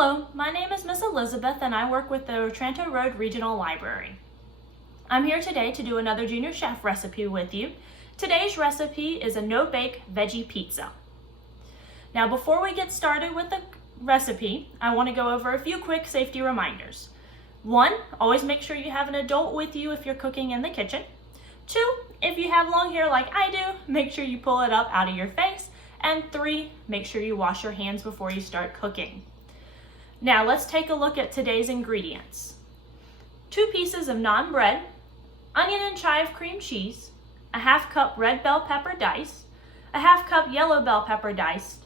Hello, my name is Miss Elizabeth and I work with the Otranto Road Regional Library. I'm here today to do another junior chef recipe with you. Today's recipe is a no-bake veggie pizza. Now before we get started with the recipe, I want to go over a few quick safety reminders. 1, always make sure you have an adult with you if you're cooking in the kitchen. 2, if you have long hair like I do, make sure you pull it up out of your face. And 3, make sure you wash your hands before you start cooking. Now let's take a look at today's ingredients. 2 pieces of naan bread, onion and chive cream cheese, a half cup red bell pepper diced, a half cup yellow bell pepper diced,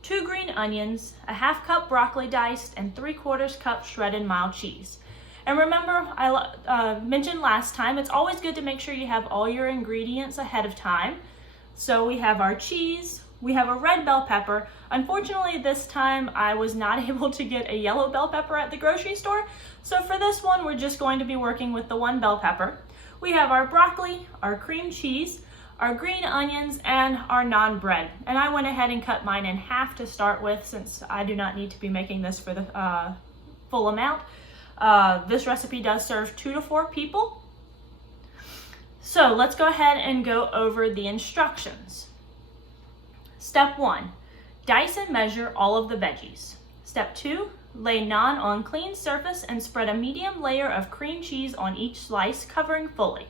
2 green onions, a half cup broccoli diced, and 3/4 cup shredded mild cheese. And remember, I mentioned last time, it's always good to make sure you have all your ingredients ahead of time. So we have our cheese, we have a red bell pepper. Unfortunately, this time I was not able to get a yellow bell pepper at the grocery store. So for this one, we're just going to be working with the 1 bell pepper. We have our broccoli, our cream cheese, our green onions, and our naan bread. And I went ahead and cut mine in half to start with since I do not need to be making this for the full amount. This recipe does serve 2 to 4 people. So let's go ahead and go over the instructions. Step 1, dice and measure all of the veggies. Step 2, lay naan on clean surface and spread a medium layer of cream cheese on each slice, covering fully.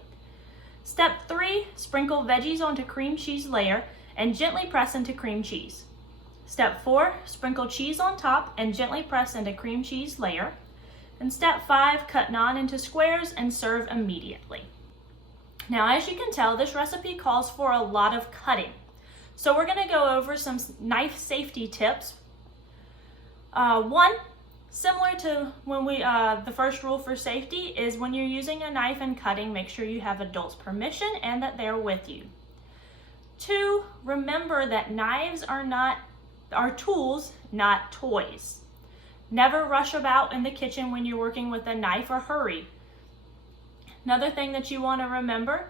Step 3, sprinkle veggies onto cream cheese layer and gently press into cream cheese. Step 4, sprinkle cheese on top and gently press into cream cheese layer. And step 5, cut naan into squares and serve immediately. Now, as you can tell, this recipe calls for a lot of cutting. So we're going to go over some knife safety tips. 1, similar to when the first rule for safety is when you're using a knife and cutting, make sure you have adults' permission and that they're with you. 2, remember that knives are tools, not toys. Never rush about in the kitchen when you're working with a knife or hurry. Another thing that you want to remember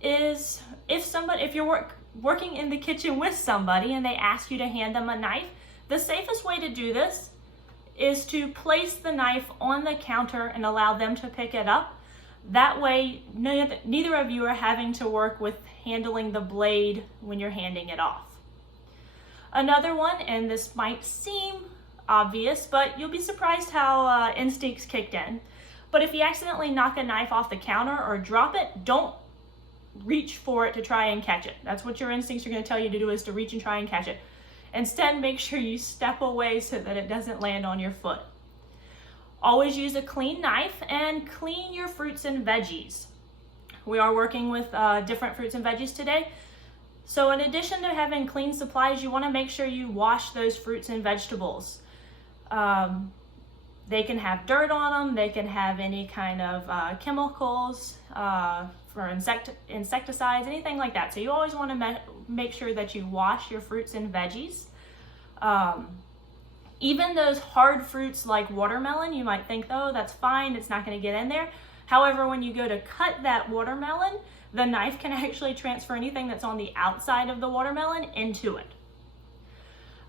is if you're working in the kitchen with somebody and they ask you to hand them a knife, the safest way to do this is to place the knife on the counter and allow them to pick it up. That way, neither of you are having to work with handling the blade when you're handing it off. Another one, and this might seem obvious, but you'll be surprised how instincts kicked in. But if you accidentally knock a knife off the counter or drop it, don't reach for it to try and catch it. That's what your instincts are going to tell you to do, is to reach and try and catch it. Instead, make sure you step away so that it doesn't land on your foot. Always use a clean knife and clean your fruits and veggies. We are working with different fruits and veggies today. So in addition to having clean supplies, you want to make sure you wash those fruits and vegetables. They can have dirt on them, they can have any kind of chemicals for insecticides, anything like that. So you always want to make sure that you wash your fruits and veggies. Even those hard fruits like watermelon, you might think, oh, that's fine, it's not going to get in there. However, when you go to cut that watermelon, the knife can actually transfer anything that's on the outside of the watermelon into it.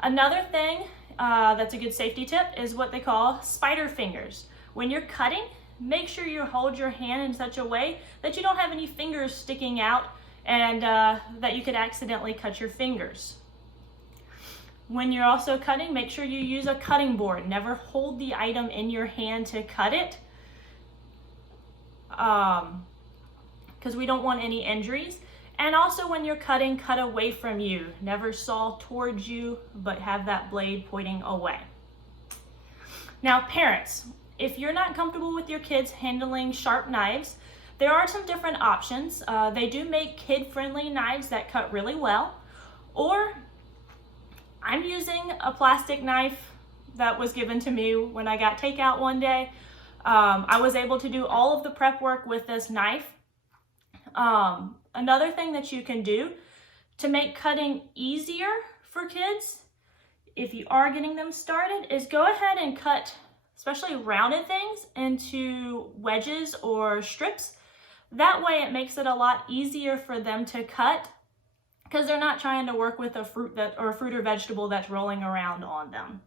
Another thing that's a good safety tip is what they call spider fingers. When you're cutting, make sure you hold your hand in such a way that you don't have any fingers sticking out and that you could accidentally cut your fingers. When you're also cutting, make sure you use a cutting board. Never hold the item in your hand to cut it, because we don't want any injuries. And also when you're cutting, cut away from you. Never saw towards you, but have that blade pointing away. Now parents, if you're not comfortable with your kids handling sharp knives, there are some different options. They do make kid-friendly knives that cut really well. Or I'm using a plastic knife that was given to me when I got takeout one day. I was able to do all of the prep work with this knife. Another thing that you can do to make cutting easier for kids, if you are getting them started, is go ahead and cut, especially rounded things, into wedges or strips. That way it makes it a lot easier for them to cut because they're not trying to work with a fruit or vegetable that's rolling around on them.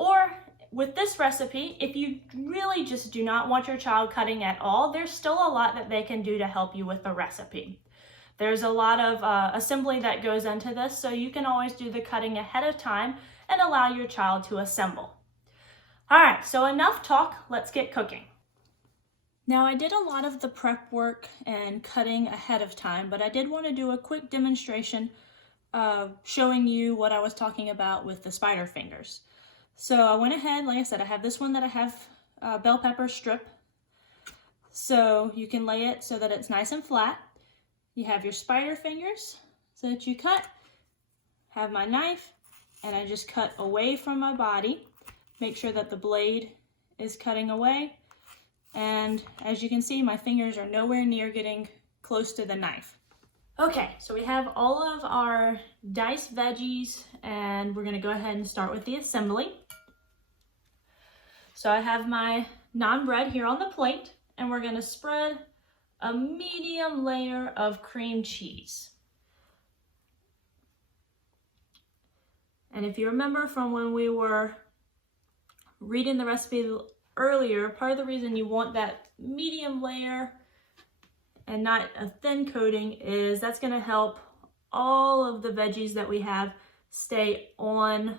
Or with this recipe, if you really just do not want your child cutting at all, there's still a lot that they can do to help you with the recipe. There's a lot of assembly that goes into this, so you can always do the cutting ahead of time and allow your child to assemble. All right, so enough talk, let's get cooking. Now I did a lot of the prep work and cutting ahead of time, but I did want to do a quick demonstration showing you what I was talking about with the spider fingers. So I went ahead, like I said, I have this one that I have bell pepper strip. So you can lay it so that it's nice and flat. You have your spider fingers so that you cut. Have my knife, and I just cut away from my body. Make sure that the blade is cutting away. And as you can see, my fingers are nowhere near getting close to the knife. Okay, so we have all of our diced veggies, and we're gonna go ahead and start with the assembly. So I have my naan bread here on the plate, and we're gonna spread a medium layer of cream cheese. And if you remember from when we were reading the recipe earlier, part of the reason you want that medium layer and not a thin coating is that's going to help all of the veggies that we have stay on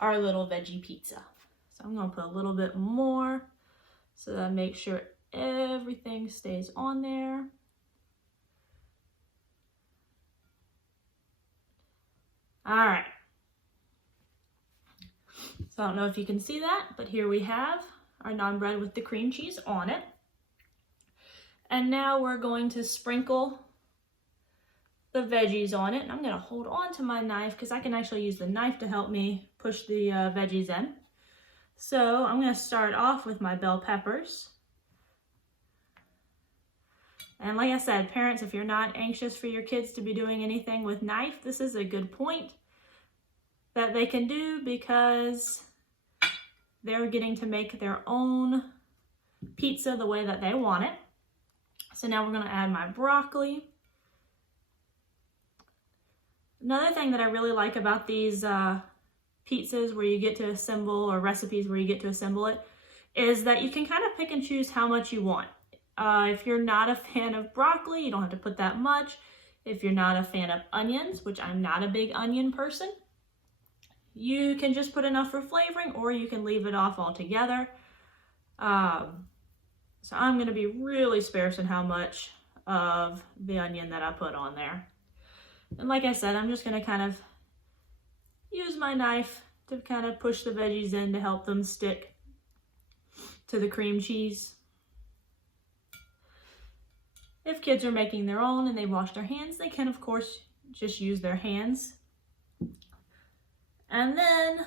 our little veggie pizza. So I'm going to put a little bit more so that I make sure everything stays on there. All right. So I don't know if you can see that, but here we have our naan bread with the cream cheese on it. And now we're going to sprinkle the veggies on it. And I'm going to hold on to my knife because I can actually use the knife to help me push the veggies in. So I'm going to start off with my bell peppers. And like I said, parents, if you're not anxious for your kids to be doing anything with knife, this is a good point that they can do because they're getting to make their own pizza the way that they want it. So now we're going to add my broccoli. Another thing that I really like about these pizzas where you get to assemble, or recipes where you get to assemble it, is that you can kind of pick and choose how much you want. If you're not a fan of broccoli, you don't have to put that much. If you're not a fan of onions, which I'm not a big onion person, you can just put enough for flavoring, or you can leave it off altogether. So I'm going to be really sparse in how much of the onion that I put on there. And like I said, I'm just going to kind of use my knife to kind of push the veggies in to help them stick to the cream cheese. If kids are making their own and they wash their hands, they can of course just use their hands. And then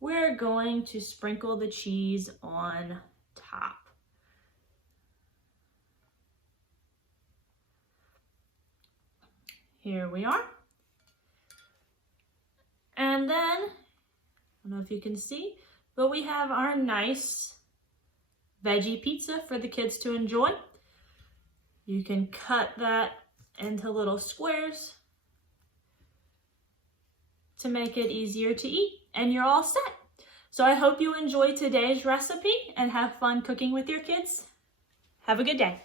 we're going to sprinkle the cheese on top. Here we are. And then, I don't know if you can see, but we have our nice veggie pizza for the kids to enjoy. You can cut that into little squares to make it easier to eat, and you're all set. So I hope you enjoyed today's recipe and have fun cooking with your kids. Have a good day.